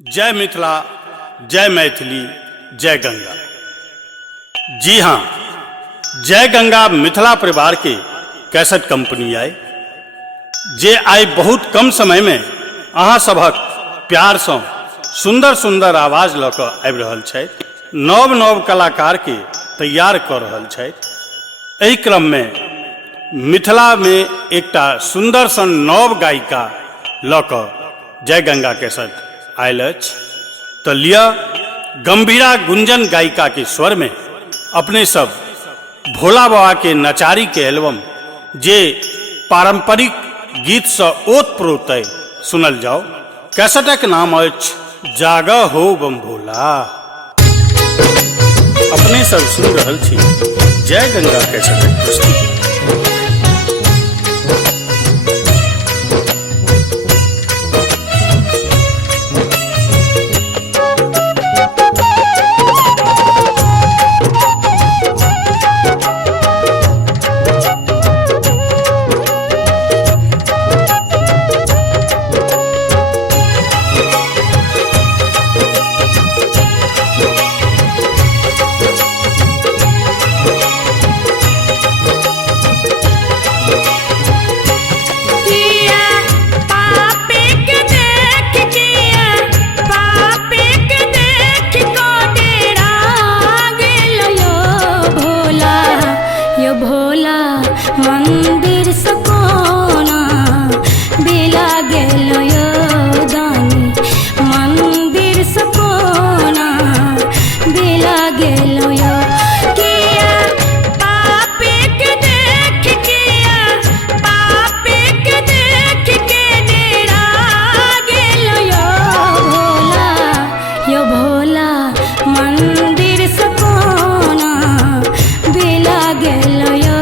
जय मिथिला, जय मैथिली, जय गंगा। जी हाँ, जय गंगा मिथिला परिवार के कैसेट कंपनी आए जे आई बहुत कम समय में अहाँ सबक प्यार से सुंदर सुंदर आवाज लऽ कऽ आबि रहल छथि, नव नव कलाकार के तैयार कर रहल छथि। एहि क्रम में मिथिला में एकटा सुंदर सन नव गायिका लऽ कऽ जय गंगा कैसेट आयल अछि। तो लिया गंभीरा गुंजन गायिका के स्वर में अपने सब भोला बाबा के नचारी के एल्बम जे पारंपरिक गीत से ओतप्रोत सुनल जाओ। कैसेटक नाम अछि जागा हो बम भोला। अपने सब सुन रहल छी जय गंगा कैसेटक प्रस्तुति। मंदिर सकोना बेला गेलो यो दानी, मंदिर सकोना बेला गेलो यो। किया पापे के देख, किया पापे के देख के डेरा गेलो यो भोला मंदिर सकोना बेला गेलो यो।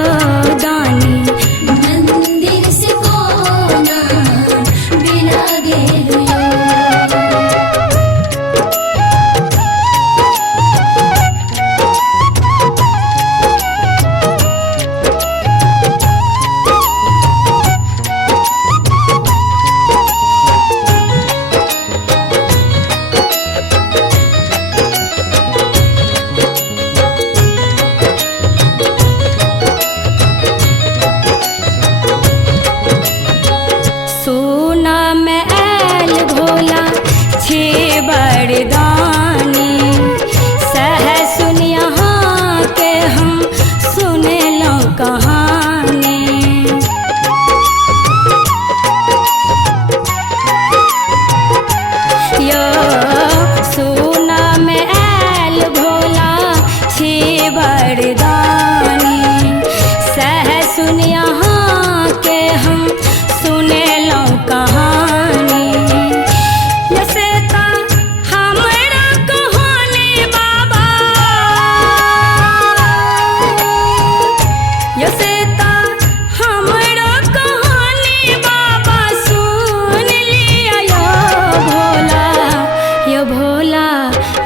बरदानी सह सुन यहाँ के हम सुने लो कहानी। यो सुना में ऐल भोला छे बरदानी, सह सुन यहाँ के हम सुने लो कहानी।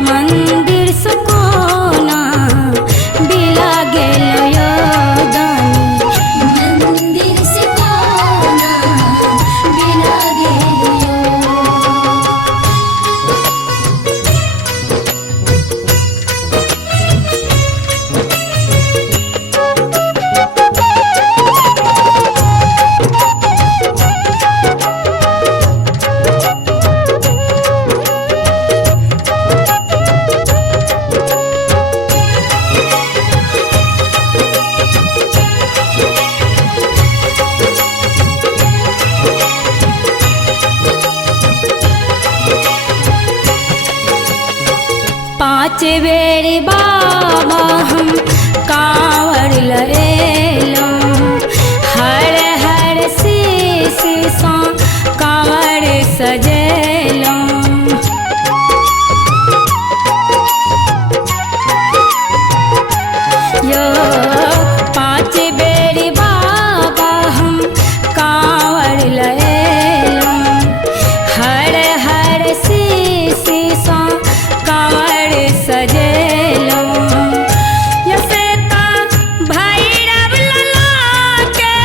मंदिर सकोना बिला गेलो यो दानी, मंदिर सकोना बिला गेलो यो। पाँच बेर बाबा हम कांवर लएलो, हर हर शीश सा कांवर सजेलो। यो पाँच बेर बाबा हम कांवर लएलो, हर हर शीश सा कांवर सजेलो। भैरव लला के